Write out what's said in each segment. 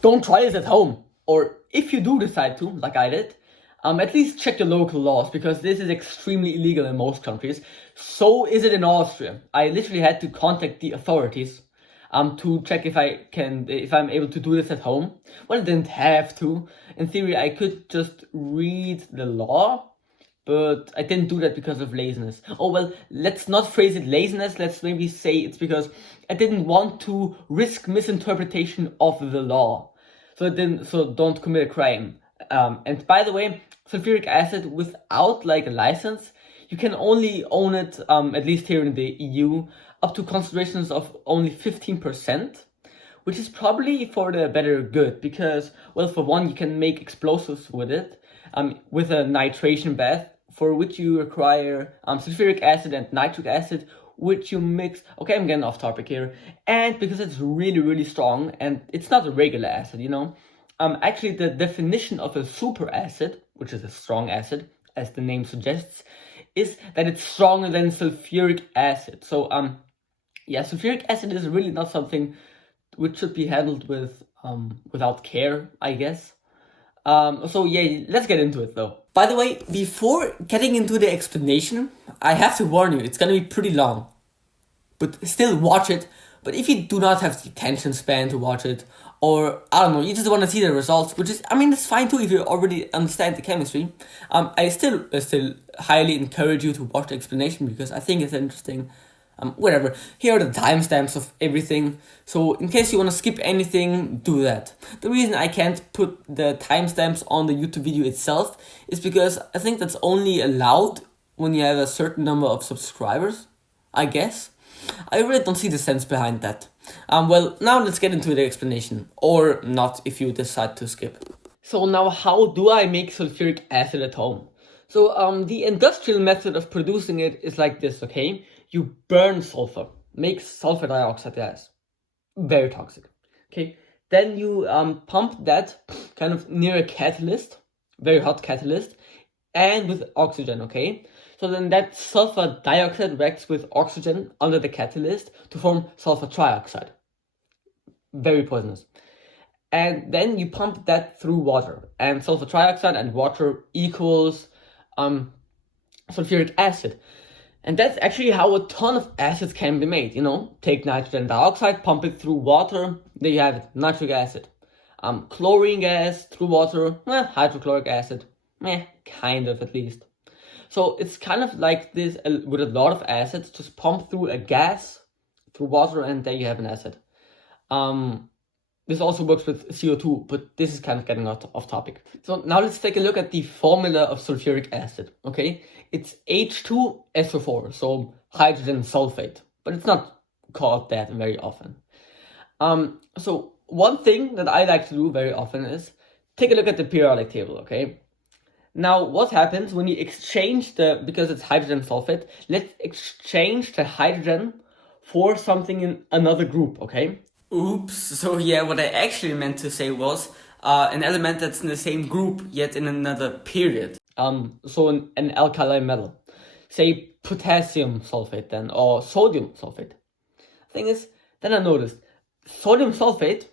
don't try this at home. Or if you do decide to, like I did, at least check your local laws, because this is extremely illegal in most countries. So is it in Austria. I literally had to contact the authorities to check if I'm able to do this at home. Well, I didn't have to. In theory, I could just read the law, but I didn't do that because of laziness. Oh, well, let's not phrase it laziness. Let's maybe say it's because I didn't want to risk misinterpretation of the law. So don't commit a crime. And by the way, sulfuric acid without like a license, you can only own it, at least here in the EU, up to concentrations of only 15%, which is probably for the better good, because, well, for one, you can make explosives with it, with a nitration bath, for which you require sulfuric acid and nitric acid, which you mix. Okay, I'm getting off topic here. And because it's really, really strong, and it's not a regular acid, you know. Actually, the definition of a super acid, which is a strong acid, as the name suggests, is that it's stronger than sulfuric acid. So, yeah, sulfuric acid is really not something which should be handled with without care, I guess. So yeah, let's get into it though. By the way, before getting into the explanation, I have to warn you, it's gonna be pretty long. But still watch it. But if you do not have the attention span to watch it, or I don't know, you just want to see the results, which is, I mean, it's fine too if you already understand the chemistry. I still highly encourage you to watch the explanation, because I think it's interesting. Whatever. Here are the timestamps of everything. So in case you want to skip anything, do that. The reason I can't put the timestamps on the YouTube video itself is because I think that's only allowed when you have a certain number of subscribers, I guess. I really don't see the sense behind that. Well, now let's get into the explanation. Or not, if you decide to skip. So now, how do I make sulfuric acid at home? So the industrial method of producing it is like this, okay? You burn sulfur, makes sulfur dioxide gas. Very toxic, okay? Then you pump that kind of near a catalyst, very hot catalyst, and with oxygen, okay? So then that sulfur dioxide reacts with oxygen under the catalyst to form sulfur trioxide. Very poisonous. And then you pump that through water, and sulfur trioxide and water equals sulfuric acid. And that's actually how a ton of acids can be made, you know? Take nitrogen dioxide, pump it through water, there you have it, nitric acid. Chlorine gas through water, hydrochloric acid, kind of at least. So it's kind of like this with a lot of acids, just pump through a gas, through water, and there you have an acid. This also works with CO2, but this is kind of getting off topic. So now let's take a look at the formula of sulfuric acid, okay? It's H2SO4, so hydrogen sulfate, but it's not called that very often. So one thing that I like to do very often is take a look at the periodic table, okay? Now, what happens when you exchange because it's hydrogen sulfate, let's exchange the hydrogen for something in another group, okay? Oops, so yeah, what I actually meant to say was an element that's in the same group, yet in another period. So an alkali metal. Say potassium sulfate then, or sodium sulfate. Thing is, then I noticed, sodium sulfate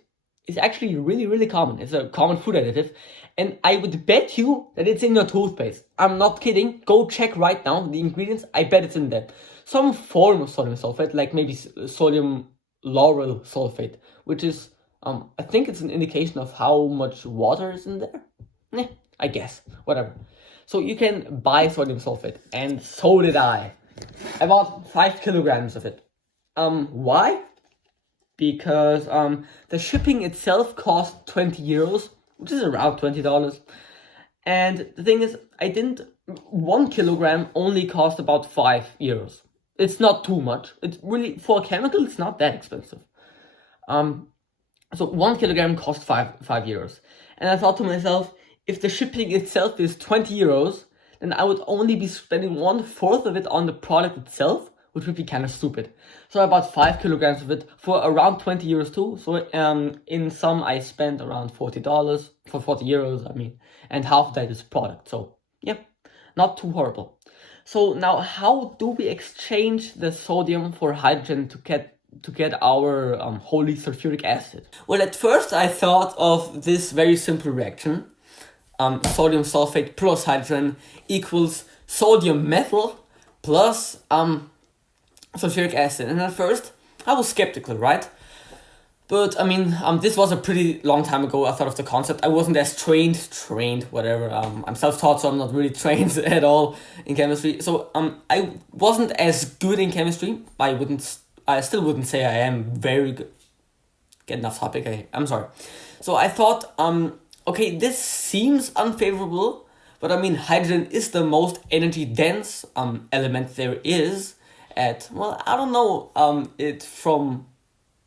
is actually really, really common. It's a common food additive, and I would bet you that it's in your toothpaste. I'm not kidding. Go check right now the ingredients. I bet it's in there. Some form of sodium sulfate, like maybe sodium lauryl sulfate, which is, I think it's an indication of how much water is in there. I guess, whatever. So you can buy sodium sulfate, and so did I. I bought 5 kilograms of it. Why? Because the shipping itself cost 20 euros, which is around $20. And the thing is, 1 kilogram only cost about 5 euros. It's not too much. It's really, for a chemical, it's not that expensive. So 1 kilogram costs 5 euros. And I thought to myself, if the shipping itself is 20 euros, then I would only be spending 1/4 of it on the product itself, which would be kind of stupid. So I bought 5 kilograms of it for around 20 euros too. So in sum, I spent around $40, for 40 euros, I mean, and half of that is product. So yeah, not too horrible. So now, how do we exchange the sodium for hydrogen to get to get our holy sulfuric acid? Well, at first I thought of this very simple reaction. Sodium sulfate plus hydrogen equals sodium metal plus sulfuric acid. And at first I was skeptical, right? But I mean, this was a pretty long time ago. I thought of the concept. I wasn't as trained, whatever. I'm self-taught, so I'm not really trained at all in chemistry. So I wasn't as good in chemistry. I still wouldn't say I am very good. Getting off topic. I'm sorry. So I thought, okay, this seems unfavorable, but I mean, hydrogen is the most energy dense element there is. At, well, I don't know it from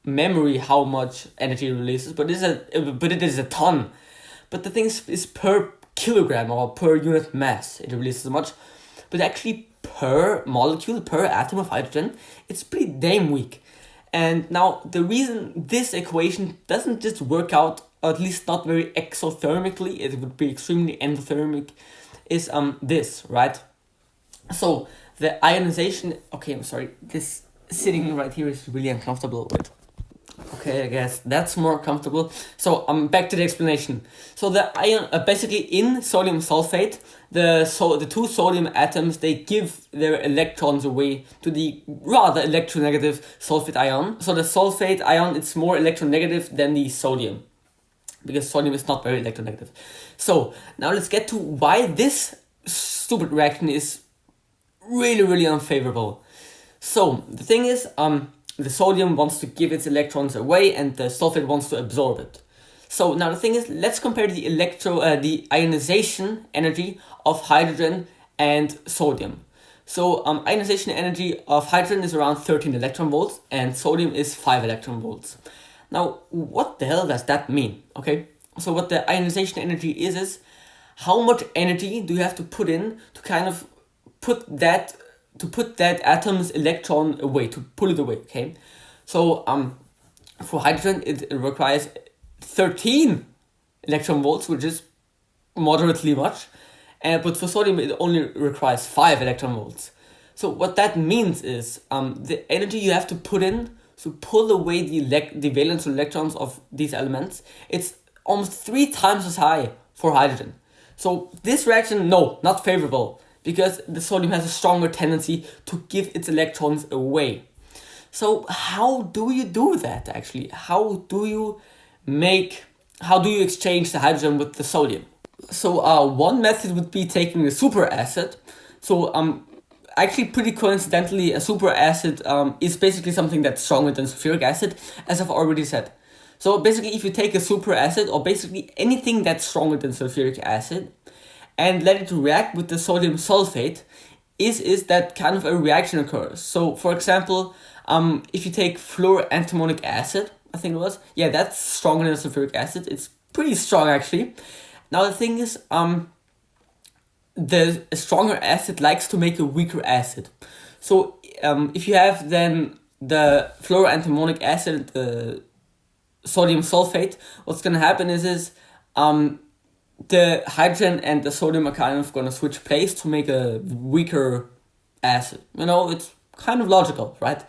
memory how much energy it releases, but it is a ton. But the thing is per kilogram or per unit mass it releases much, but actually per molecule, per atom of hydrogen, it's pretty damn weak. And now the reason this equation doesn't just work out, or at least not very exothermically, it would be extremely endothermic, is this, right? So the ionization, okay, I'm sorry, this sitting right here is really uncomfortable. Wait. Okay, I guess that's more comfortable. So back to the explanation. So the ion, basically in sodium sulfate, the two sodium atoms, they give their electrons away to the rather electronegative sulfate ion. So the sulfate ion, it's more electronegative than the sodium, because sodium is not very electronegative. So now let's get to why this stupid reaction is really, really unfavorable. So the thing is, the sodium wants to give its electrons away and the sulfate wants to absorb it. So now the thing is, let's compare the ionization energy of hydrogen and sodium. So ionization energy of hydrogen is around 13 electron volts and sodium is 5 electron volts. Now, what the hell does that mean? Okay, so what the ionization energy is how much energy do you have to put in to kind of put that atom's electron away, to pull it away, okay? So for hydrogen, it requires 13 electron volts, which is moderately much. But for sodium, it only requires 5 electron volts. So what that means is the energy you have to put in to pull away the valence electrons of these elements, it's almost 3 times as high for hydrogen. So this reaction, no, not favorable, because the sodium has a stronger tendency to give its electrons away. So how do you do that actually? How do you exchange the hydrogen with the sodium? So one method would be taking a superacid. So actually pretty coincidentally, a superacid is basically something that's stronger than sulfuric acid, as I've already said. So basically if you take a superacid, or basically anything that's stronger than sulfuric acid, and let it react with the sodium sulfate, is that kind of a reaction occurs. So for example, if you take fluorantimonic acid, I think it was, yeah, that's stronger than sulfuric acid. It's pretty strong actually. Now the thing is, the stronger acid likes to make a weaker acid. So if you have then the fluorantimonic acid, the sodium sulfate, what's gonna happen is the hydrogen and the sodium are kind of gonna switch place to make a weaker acid. You know, it's kind of logical, right?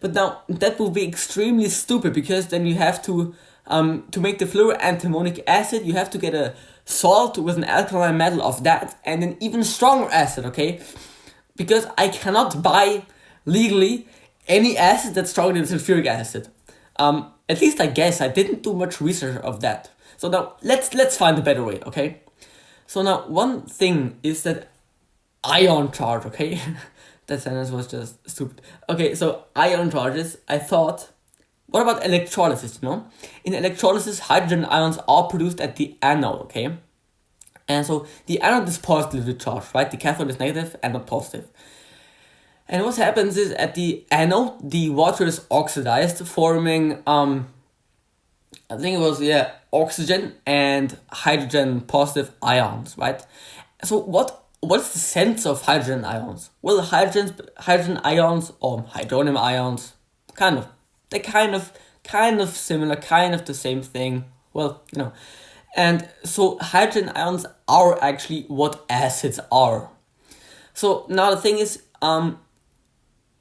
But now that will be extremely stupid, because then you have to make the fluorantimonic acid, you have to get a salt with an alkaline metal of that and an even stronger acid, okay? Because I cannot buy legally any acid that's stronger than sulfuric acid. At least I guess I didn't do much research of that. So now let's find a better way, okay? So now one thing is that ion charge, okay? That sentence was just stupid. Okay, so ion charges, I thought, what about electrolysis, you know? In electrolysis, hydrogen ions are produced at the anode, okay? And so the anode is positively charged, right? The cathode is negative and not positive. And what happens is at the anode, the water is oxidized, forming, I think it was, yeah, oxygen and hydrogen positive ions, right? So what's the sense of hydrogen ions? Well, hydrogen ions or hydronium ions, they're kind of similar, kind of the same thing. Well, you know. And so hydrogen ions are actually what acids are. So now the thing is,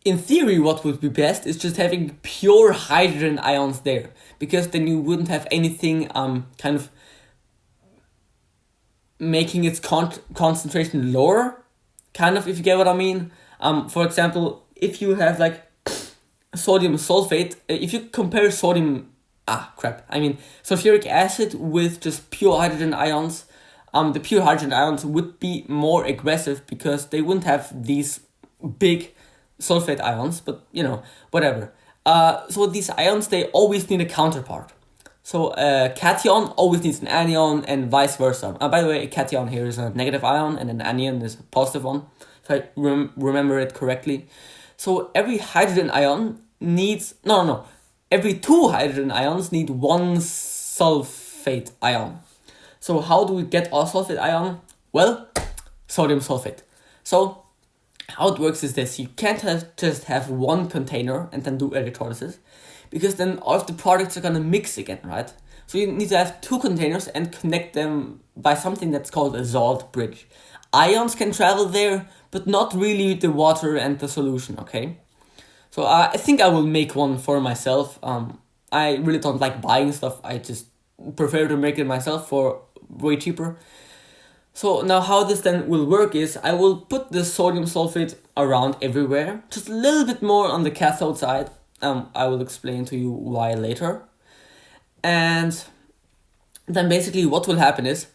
in theory, what would be best is just having pure hydrogen ions there, because then you wouldn't have anything kind of making its concentration lower, kind of, if you get what I mean. For example, if you have like sodium sulfate, if you compare sulfuric acid with just pure hydrogen ions, the pure hydrogen ions would be more aggressive because they wouldn't have these big sulfate ions, but you know, whatever. So these ions, they always need a counterpart. So a cation always needs an anion and vice versa. By the way, a cation here is a negative ion and an anion is a positive one, if I remember it correctly. So every hydrogen ion needs, every 2 hydrogen ions need 1 sulfate ion. So how do we get our sulfate ion? Well, sodium sulfate. So how it works is this: you can't just have one container and then do electrolysis, because then all of the products are gonna mix again, right? So you need to have 2 containers and connect them by something that's called a salt bridge. Ions can travel there, but not really the water and the solution, okay? So I think I will make one for myself. I really don't like buying stuff. I just prefer to make it myself for way cheaper. So now how this then will work is I will put the sodium sulfate around everywhere, just a little bit more on the cathode side. I will explain to you why later. And then basically what will happen is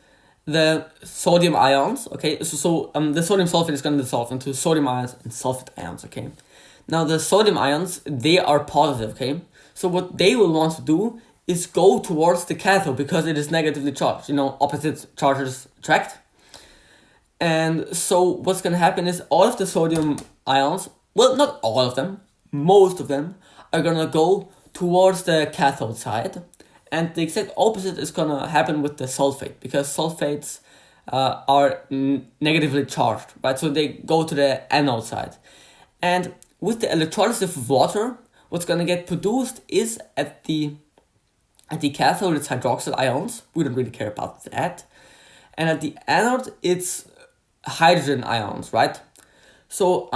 the sodium ions, okay, the sodium sulfate is going to dissolve into sodium ions and sulfate ions, okay. Now the sodium ions, they are positive, okay. So what they will want to do is go towards the cathode because it is negatively charged, you know, opposite charges attract. And so what's going to happen is all of the sodium ions, well, not all of them, most of them are going to go towards the cathode side. And the exact opposite is going to happen with the sulfate, because sulfates are negatively charged, right? So they go to the anode side. And with the electrolysis of water, what's going to get produced is at the cathode, it's hydroxide ions. We don't really care about that. And at the anode, it's hydrogen ions, right? So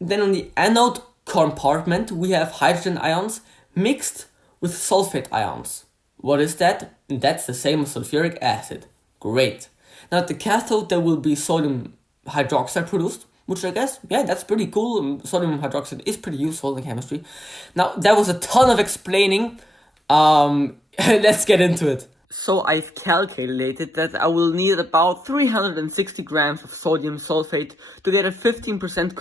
then on the anode compartment, we have hydrogen ions mixed with sulfate ions. What is that? That's the same as sulfuric acid. Great. Now at the cathode, there will be sodium hydroxide produced, which I guess, yeah, that's pretty cool. Sodium hydroxide is pretty useful in chemistry. Now, that was a ton of explaining. Let's get into it. So I've calculated that I will need about 360 grams of sodium sulfate to get a 15%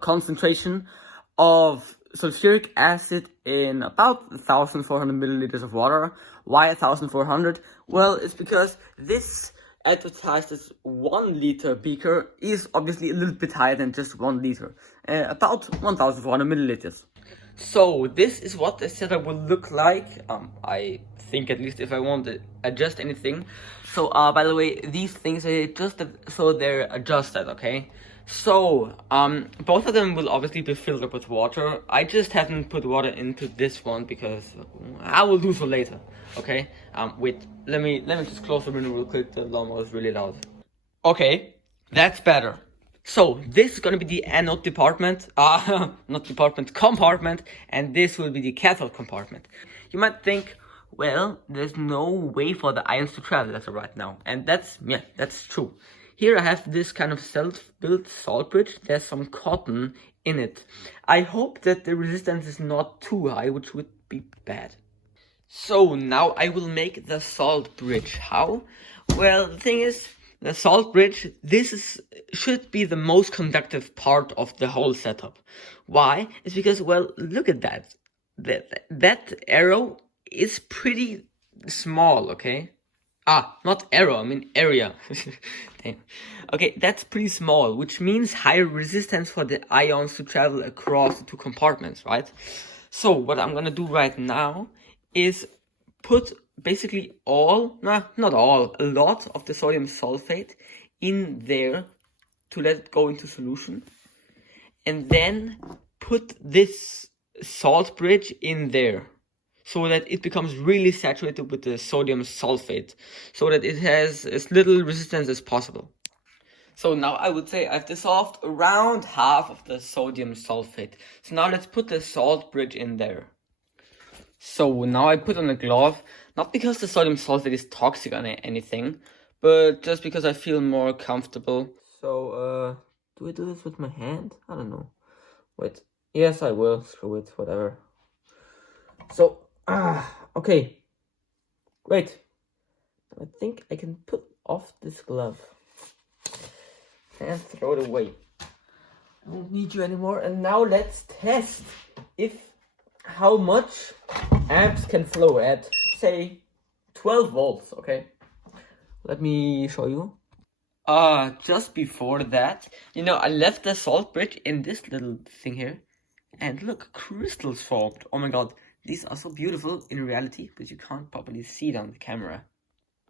concentration of sulfuric acid in about 1,400 milliliters of water. Why 1,400? Well, it's because this advertised as 1 liter beaker is obviously a little bit higher than just 1 liter. About 1,400 milliliters. So this is what the setup will look like. I think, at least, if I want to adjust anything. So by the way, these things are adjusted, so they're adjusted, okay? So both of them will obviously be filled up with water. I just haven't put water into this one because I will do so later, okay? Wait, let me just close the window real quick. The lawnmower is really loud. Okay, that's better. So this is going to be the anode compartment, and this will be the cathode compartment. You might think, well, there's no way for the ions to travel as of right now, and that's true. Here I have this kind of self-built salt bridge. There's some cotton in it. I hope that the resistance is not too high, which would be bad. So now I will make the salt bridge. How? Well, the thing is, the salt bridge, should be the most conductive part of the whole setup. Why? It's because, well, look at that. That arrow is pretty small, okay? Not arrow, I mean area. Okay, that's pretty small, which means higher resistance for the ions to travel across the 2 compartments, right? So what I'm gonna do right now is put basically a lot of the sodium sulfate in there to let it go into solution, and then put this salt bridge in there so that it becomes really saturated with the sodium sulfate, so that it has as little resistance as possible. So now I would say I've dissolved around half of the sodium sulfate. So now let's put the salt bridge in there. So now I put on a glove, not because the sodium sulfate is toxic or anything, but just because I feel more comfortable. So, do I do this with my hand? I don't know. Wait, yes I will, screw it, whatever. So, okay. Great. I think I can put off this glove and throw it away. I don't need you anymore. And now let's test how much amps can flow at, say, 12 volts, okay? Let me show you. Just before that, I left the salt bridge in this little thing here. And look, crystals formed. Oh my god, these are so beautiful in reality, but you can't properly see it on the camera.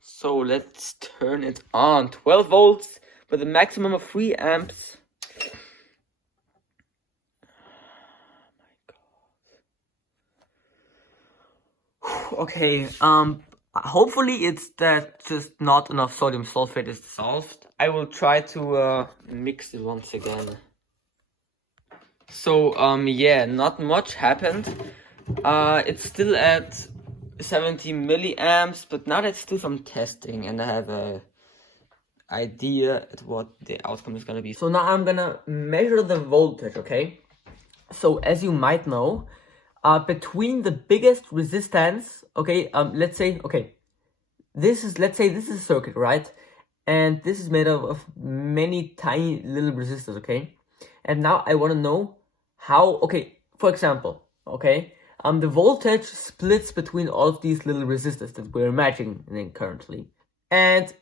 So let's turn it on. 12 volts with a maximum of 3 amps. Okay, hopefully it's that just not enough sodium sulfate is dissolved. I will try to mix it once again. So, yeah, not much happened. It's still at 70 milliamps, but now let's do some testing and I have a idea at what the outcome is gonna be. So now I'm gonna measure the voltage, okay? So as you might know, between the biggest resistance, okay, let's say this is a circuit, right? And this is made of many tiny little resistors, okay? And now I want to know how, okay, for example, okay, the voltage splits between all of these little resistors that we're imagining currently. And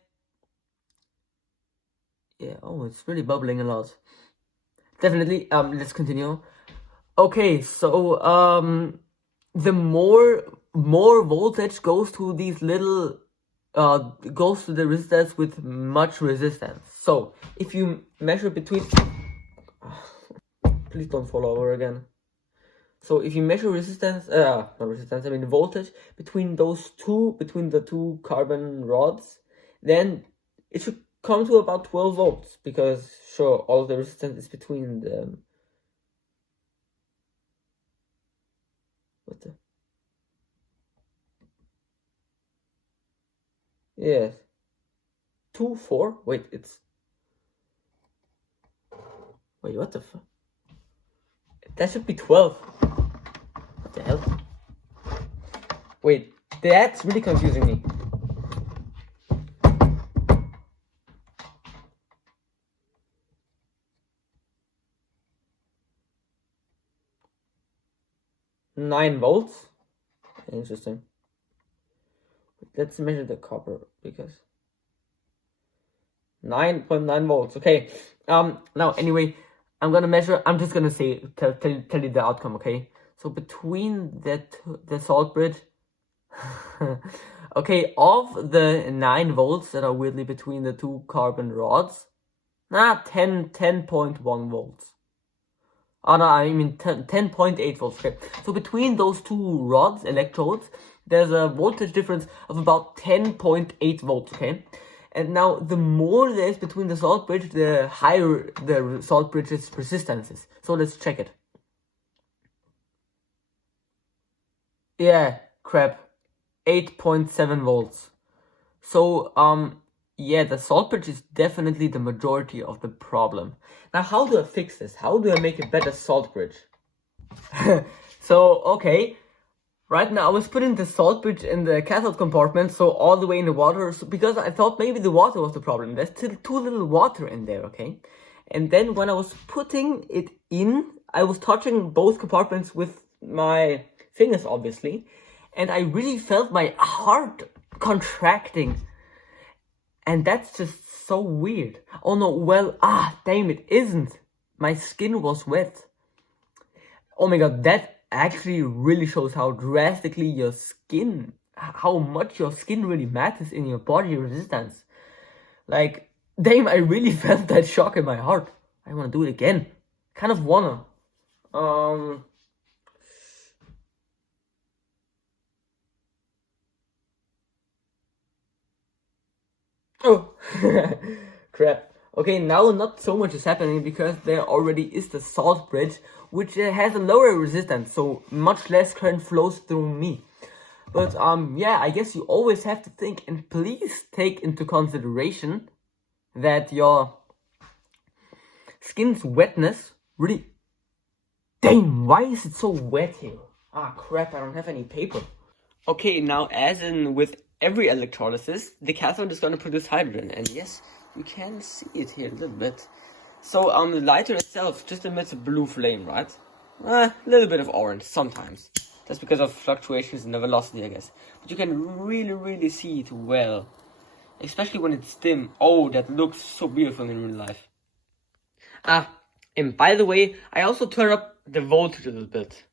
yeah, oh, it's really bubbling a lot. Definitely, let's continue. Okay, so the more voltage goes to these little goes to the resistors with much resistance. So if you measure between please don't fall over again. So if you measure voltage between the two carbon rods, then it should come to about 12 volts, because sure, all the resistance is between them. What the? Yes. 2, 4? Wait, it's... Wait, what the fuck? That should be 12. What the hell? Wait, that's really confusing me. Nine volts? Interesting. Let's measure the copper, because 9.9 volts. Okay. Now anyway, I'm just gonna say tell you the outcome, okay? So between the salt bridge, okay, of the 9 volts that are weirdly between the two carbon rods, 10.1 volts. Oh no, I mean 10.8 volts. Okay. So between those two rods, electrodes, there's a voltage difference of about 10.8 volts, okay? And now the more there is between the salt bridge, the higher the salt bridge's resistance is. So let's check it. Yeah, crap. 8.7 volts. So, yeah, the salt bridge is definitely the majority of the problem. Now, how do I fix this? How do I make a better salt bridge? So, okay. Right now, I was putting the salt bridge in the cathode compartment, so all the way in the water, because I thought maybe the water was the problem. There's still too little water in there, okay? And then when I was putting it in, I was touching both compartments with my fingers, obviously, and I really felt my heart contracting. And that's just so weird. Oh no, well, damn, it isn't. My skin was wet. Oh my god, that actually really shows how drastically how much your skin really matters in your body resistance. Like, damn, I really felt that shock in my heart. I wanna do it again. Kind of wanna. Oh, crap. Okay, now not so much is happening because there already is the salt bridge, which has a lower resistance, so much less current flows through me. But yeah, I guess you always have to think, and please take into consideration that your skin's wetness really... Dang, why is it so wet here? Ah, crap, I don't have any paper. Okay, now as in with every electrolysis, the cathode is going to produce hydrogen, and yes, you can see it here a little bit. So the lighter itself just emits a blue flame, right? A little bit of orange sometimes. That's because of fluctuations in the velocity, I guess. But you can really see it well. Especially when it's dim. Oh, that looks so beautiful in real life. Ah, and by the way, I also turn up the voltage a little bit.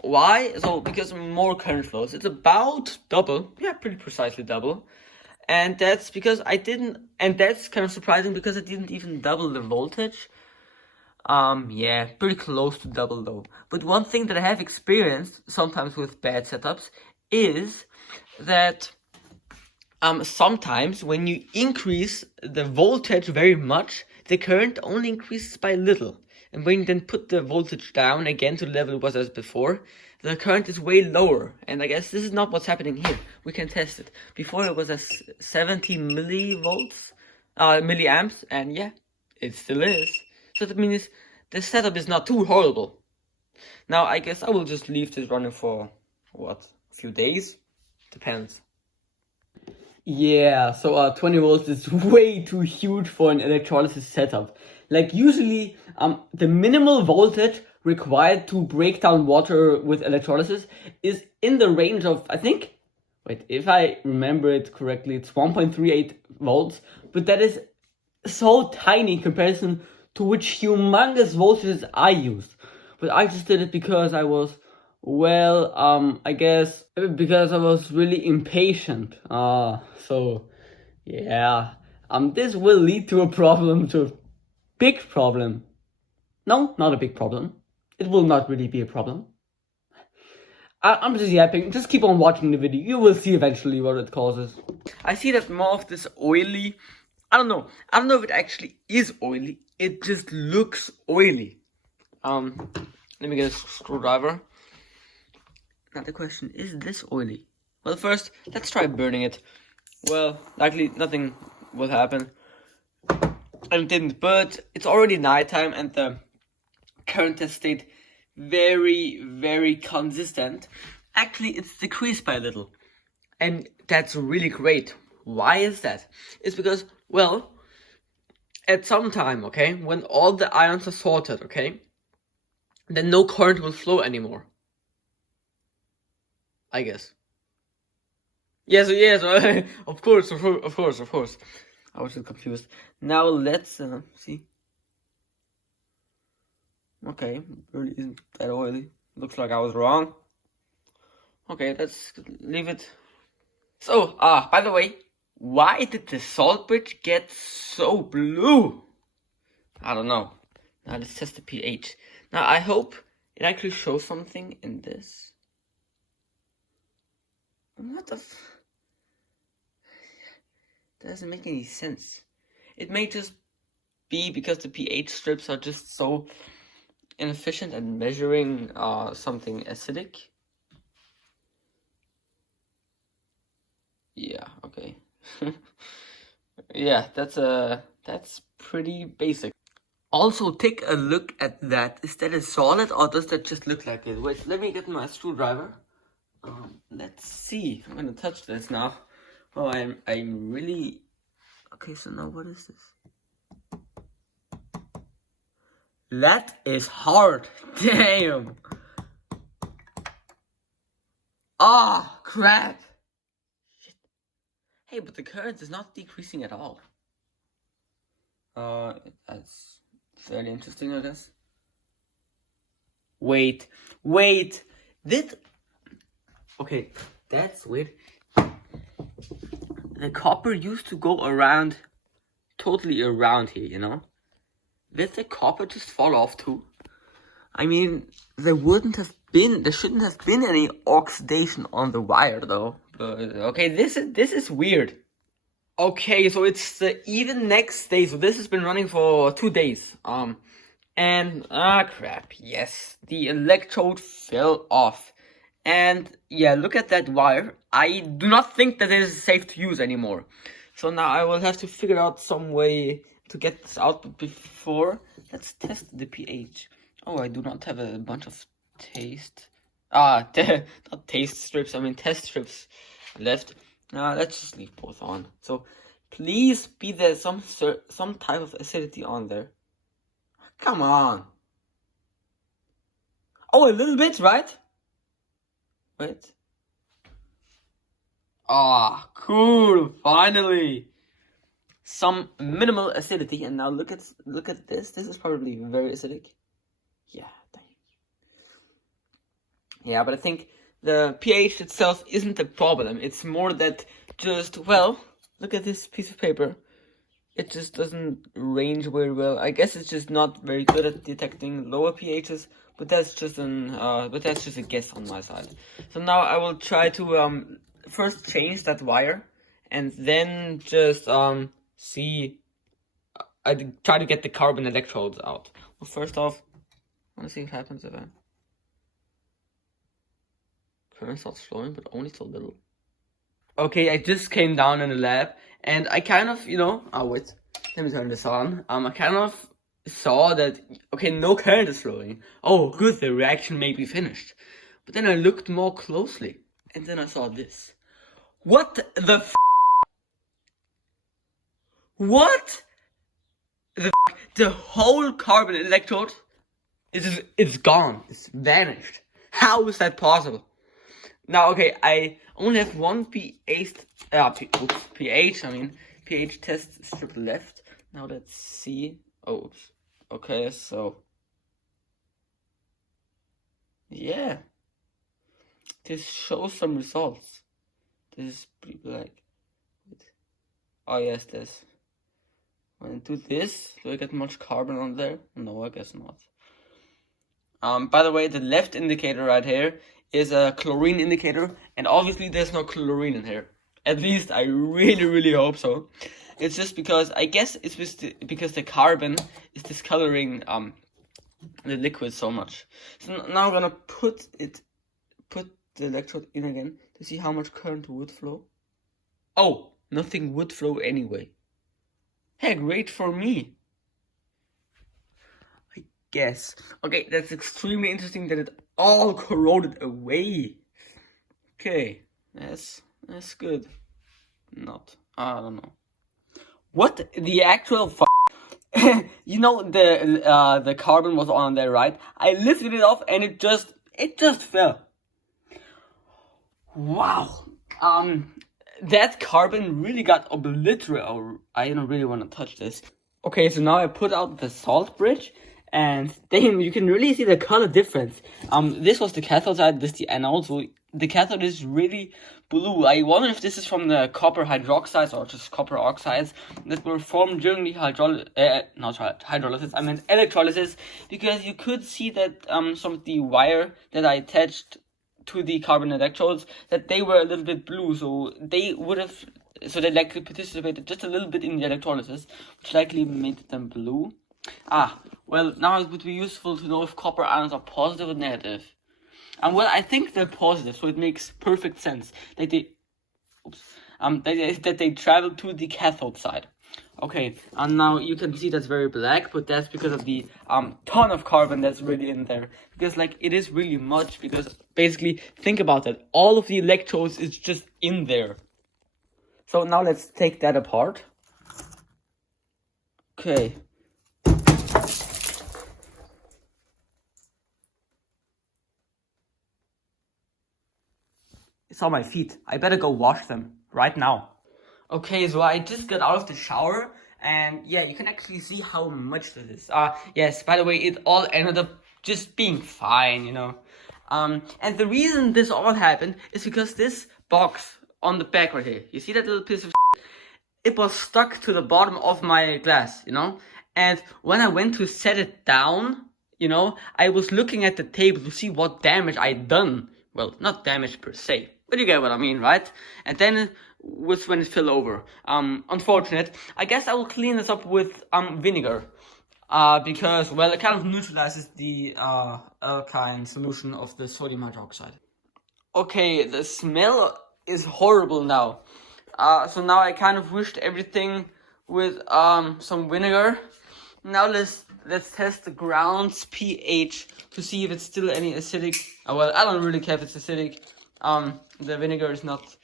Why? So, because more current flows. It's about double. Yeah, pretty precisely double. And that's because I didn't... And that's kind of surprising because I didn't even double the voltage. Yeah, pretty close to double though. But one thing that I have experienced sometimes with bad setups is that sometimes when you increase the voltage very much, the current only increases by little. And when you then put the voltage down again to the level it was as before, the current is way lower. And I guess this is not what's happening here. We can test it. Before it was at 70 millivolts, milliamps, and yeah, it still is. So that means the setup is not too horrible. Now, I guess I will just leave this running for, what, a few days? Depends. Yeah, so 20 volts is way too huge for an electrolysis setup. Like usually, the minimal voltage required to break down water with electrolysis is in the range of, I think, wait, if I remember it correctly, it's 1.38 volts, but that is so tiny in comparison to which humongous voltages I use. But I just did it because I was, well, I guess because I was really impatient. So yeah, this will lead to a problem, to a big problem. No, not a big problem. It will not really be a problem. I'm just yapping. Just keep on watching the video. You will see eventually what it causes. I see that more of this oily. I don't know if it actually is oily. It just looks oily. Let me get a screwdriver. Now the question, is this oily? Well, first, let's try burning it. Well, likely nothing will happen. And it didn't, but it's already nighttime and the current has stayed very consistent. Actually, it's decreased by a little. And that's really great. Why is that? It's because, well, at some time, okay, when all the ions are sorted, okay, then no current will flow anymore. I guess. Yes, of course. I was just confused. Now let's see. Okay, really isn't that oily. Looks like I was wrong. Okay, let's leave it. So, by the way, why did the salt bridge get so blue? I don't know. Now let's test the pH. Now I hope it actually shows something in this. What the that doesn't make any sense. It may just be because the pH strips are just so inefficient at measuring something acidic. Yeah, okay. Yeah, that's pretty basic. Also, take a look at that. Is that a solid or does that just look like it? Wait, let me get my screwdriver. Let's see. I'm gonna touch this now. Oh, I'm really... Okay, so now what is this? That is hard. Damn. Ah, crap. Shit. Hey, but the current is not decreasing at all. That's fairly interesting, I guess. Wait. Okay, that's weird. The copper used to go around, totally around here, you know? Did the copper just fall off too? I mean, there shouldn't have been any oxidation on the wire though. But okay, this is weird. Okay, so it's the even next day. So this has been running for 2 days. And crap. Yes, the electrode fell off. And yeah, look at that wire. I do not think that it is safe to use anymore. So now I will have to figure out some way to get this out. But before, let's test the pH. Oh, I do not have a bunch of not taste strips. I mean test strips left. Let's just leave both on. So please be there some type of acidity on there. Come on. Oh, a little bit, right? Wait. Ah, cool. Finally. Some minimal acidity, and now look at this. This is probably very acidic. Yeah, dang. Yeah, but I think the pH itself isn't the problem. It's more that just, well, look at this piece of paper. It just doesn't range very well. I guess it's just not very good at detecting lower pHs, but that's just a guess on my side. So now I will try to first change that wire, and then just see. I try to get the carbon electrodes out. Well, first off, I want to see what happens if I current starts flowing, but only so little. Okay, I just came down in the lab, and I kind of, oh wait, let me turn this on. I kind of saw that, okay, no current is flowing. Oh, good, the reaction may be finished. But then I looked more closely, and then I saw this. What the f***? What the f***? The whole carbon electrode it's gone. It's vanished. How is that possible? Now, okay, I only have one pH test strip left. Now let's see. Oh, oops. Okay, so yeah, this shows some results. This is pretty black. Oh yes, this. When I do this, do I get much carbon on there? No, I guess not. By the way, the left indicator right here is a chlorine indicator, and obviously there's no chlorine in here. At least I really, really hope so. It's just because, I guess it's because the carbon is discoloring the liquid so much. So now I'm gonna put the electrode in again to see how much current would flow. Oh, nothing would flow anyway. Hey, great for me. I guess. Okay, that's extremely interesting that it all corroded away. Okay, that's good. Not. I don't know. What the actual f***? The carbon was on there, right? I lifted it off and it just fell. Wow. That carbon really got obliterated. I don't really want to touch this. Okay, so now I put out the salt bridge, and damn, you can really see the color difference. This was the cathode side, this the anode. So the cathode is really blue. I wonder if this is from the copper hydroxides or just copper oxides that were formed during the hydrolysis. I meant electrolysis, because you could see that some of the wire that I attached to the carbon electrodes, that they were a little bit blue, so they likely participated just a little bit in the electrolysis, which likely made them blue. Well, now it would be useful to know if copper ions are positive or negative. And well, I think they're positive, so it makes perfect sense that they travel to the cathode side. Okay, and now you can see that's very black, but that's because of the ton of carbon that's really in there. Because it is really much, because basically, think about that. All of the electrodes is just in there. So now let's take that apart. Okay. It's on my feet. I better go wash them right now. Okay, so I just got out of the shower, and yeah, you can actually see how much this is. Yes, by the way, it all ended up just being fine, And the reason this all happened is because this box on the back right here, you see that little piece of it was stuck to the bottom of my glass, And when I went to set it down, I was looking at the table to see what damage I'd done. Well, not damage per se, but you get what I mean, right? And then was when it fell over. Unfortunate. I guess I will clean this up with vinegar. Because, well, it kind of neutralizes the alkaline solution of the sodium hydroxide. Okay, the smell is horrible now. So now I kind of wished everything with some vinegar. Now let's test the ground's pH to see if it's still any acidic. Well, I don't really care if it's acidic. The vinegar is not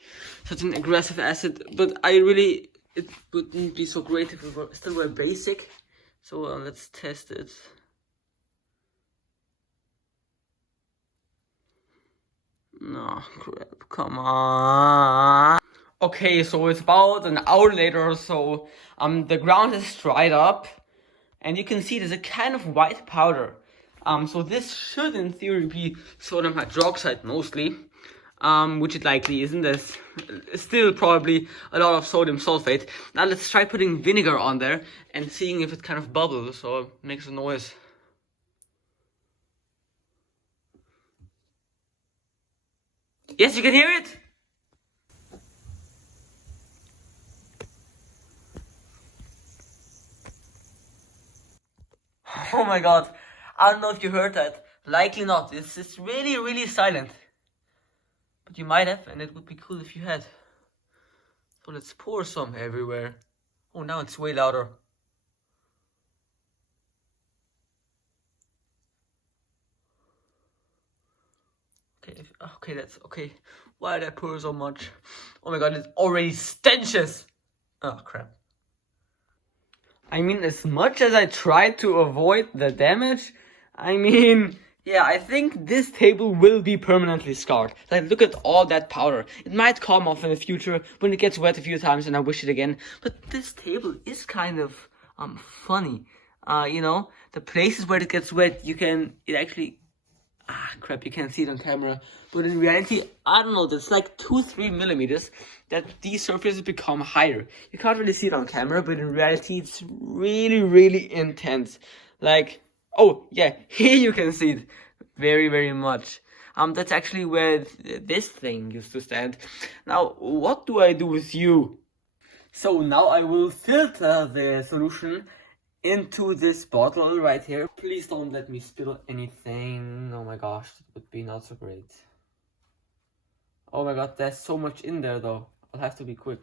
such an aggressive acid, but it wouldn't be so great if it still were basic. So let's test it. No, crap, come on. Okay, so it's about an hour later or so. The ground has dried up, and you can see there's a kind of white powder. So this should in theory be sodium hydroxide mostly, which it likely isn't. There's still probably a lot of sodium sulfate. Now let's try putting vinegar on there and seeing if it kind of bubbles or makes a noise. Yes, you can hear it. Oh my god, I don't know if you heard that. Likely not. It's really, really silent. But you might have, and it would be cool if you had. So let's pour some everywhere. Oh, now it's way louder. Okay, that's okay. Why did I pour so much? Oh my god, it's already stenches. Oh crap. I mean, as much as I tried to avoid the damage, I mean, yeah, I think this table will be permanently scarred. Like, look at all that powder. It might come off in the future when it gets wet a few times and I wish it again. But this table is kind of funny. You know, the places where it gets wet, you can't see it on camera. But in reality, I don't know, that's like 2-3 millimeters that these surfaces become higher. You can't really see it on camera, but in reality, it's really, really intense. Like, oh yeah, here you can see it very, very much. That's actually where this thing used to stand. Now, what do I do with you? So now I will filter the solution into this bottle right here. Please don't let me spill anything. Oh my gosh, that would be not so great. Oh my god, there's so much in there though. I'll have to be quick.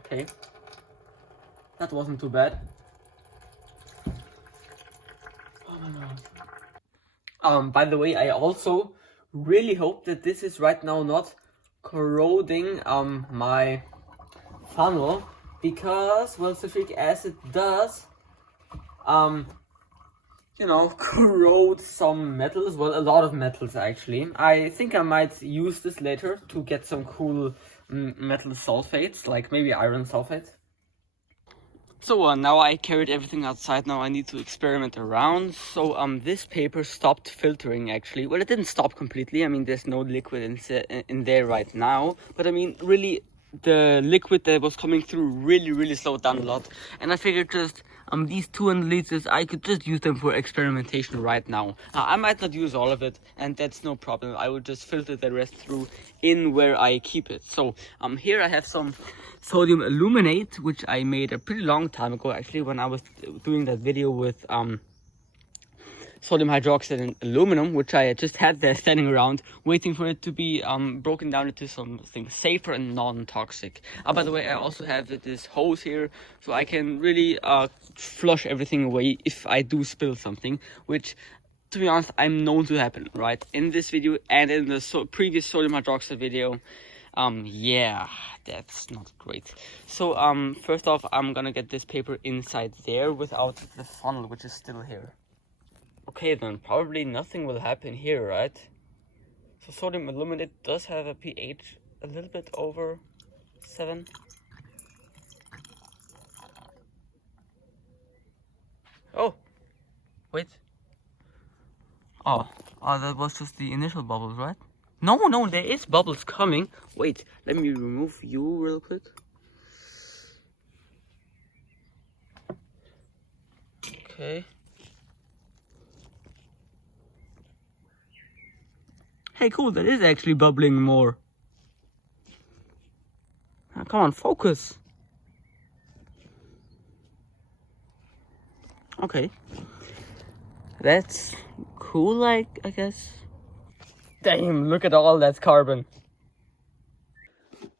Okay. That wasn't too bad. Oh my god. By the way, I also really hope that this is right now not corroding my funnel, because, well, sulfuric acid does you know, corrode some metals. Well, a lot of metals actually. I think I might use this later to get some cool metal sulfates, like maybe iron sulfate. So now I carried everything outside. Now I need to experiment around. So this paper stopped filtering actually. Well, it didn't stop completely. I mean, there's no liquid in there right now. But I mean, really, the liquid that was coming through really slowed down a lot. And I figured just these 200 liters, I could just use them for experimentation right now. I might not use all of it, and that's no problem. I would just filter the rest through in where I keep it. So here I have some sodium aluminate, which I made a pretty long time ago actually, when I was doing that video with sodium hydroxide and aluminum, which I just had there standing around waiting for it to be broken down into something safer and non-toxic. By the way, I also have this hose here, so I can really flush everything away if I do spill something, which, to be honest, I'm known to happen, right? In this video and in the previous sodium hydroxide video. Yeah, that's not great. So first off, I'm gonna get this paper inside there without the funnel, which is still here. Okay, then probably nothing will happen here, right? So sodium aluminate does have a pH a little bit over 7. Oh, wait. Oh, that was just the initial bubbles, right? No, there is bubbles coming. Wait, let me remove you real quick. Okay. Hey, cool, that is actually bubbling more. come on, focus. Okay. That's cool, I guess. Damn, look at all that carbon.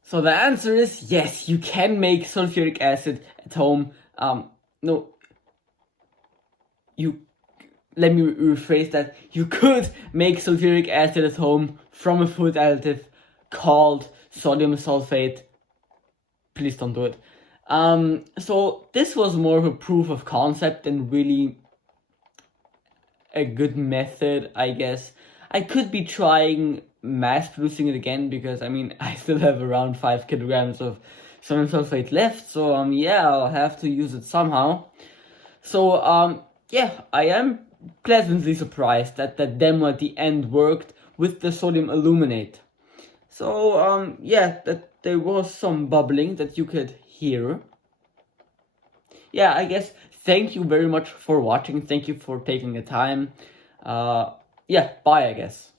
So the answer is yes, you can make sulfuric acid at home. No, let me rephrase that. You could make sulfuric acid at home from a food additive called sodium sulfate. Please don't do it. So this was more of a proof of concept and really a good method, I guess. I could be trying mass producing it again because I still have around 5 kilograms of sodium sulfate left, so yeah, I'll have to use it somehow. So yeah, I am pleasantly surprised that the demo at the end worked with the sodium aluminate. So yeah, that there was some bubbling that you could hear. Yeah, I guess thank you very much for watching. Thank you for taking the time. Yeah, bye, I guess.